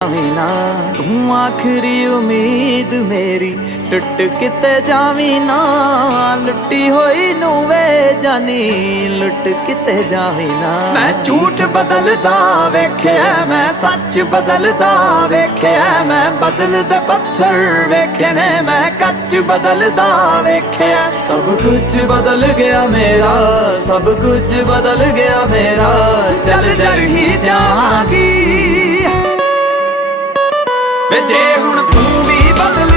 ਜਾਵੀਂ ਨਾ ਤੂੰ ਆਖਰੀ ਉਮੀਦ ਮੇਰੀ ਟੁੱਟ ਕਿਤੇ ਜਾਵੀਂ ਨਾ ਲੁੱਟੀ ਹੋਈ ਨੂੰ ਵੇ ਜਾਨੀ ਲੁੱਟ ਕਿਤੇ ਜਾਵੀਂ ਨਾ ਮੈਂ ਝੂਠ ਬਦਲਦਾ ਵੇਖਿਆ ਮੈਂ ਸੱਚ ਬਦਲਦਾ ਵੇਖਿਆ ਮੈਂ ਬਦਲਦੇ ਪੱਥਰ ਵੇਖੇ ਨੇ ਮੈਂ ਕੱਚ ਬਦਲਦਾ ਵੇਖਿਆ ਸਭ ਕੁਝ ਬਦਲ ਗਿਆ ਮੇਰਾ ਸਭ ਕੁਝ ਬਦਲ ਗਿਆ ਮੇਰਾ ਚੱਲ ਜਰ ਹੀ ਜਾਵਾਂਗੀ ਵੇ ਜੇ ਹੁਣ ਤੂੰ ਵੀ ਬਦਲ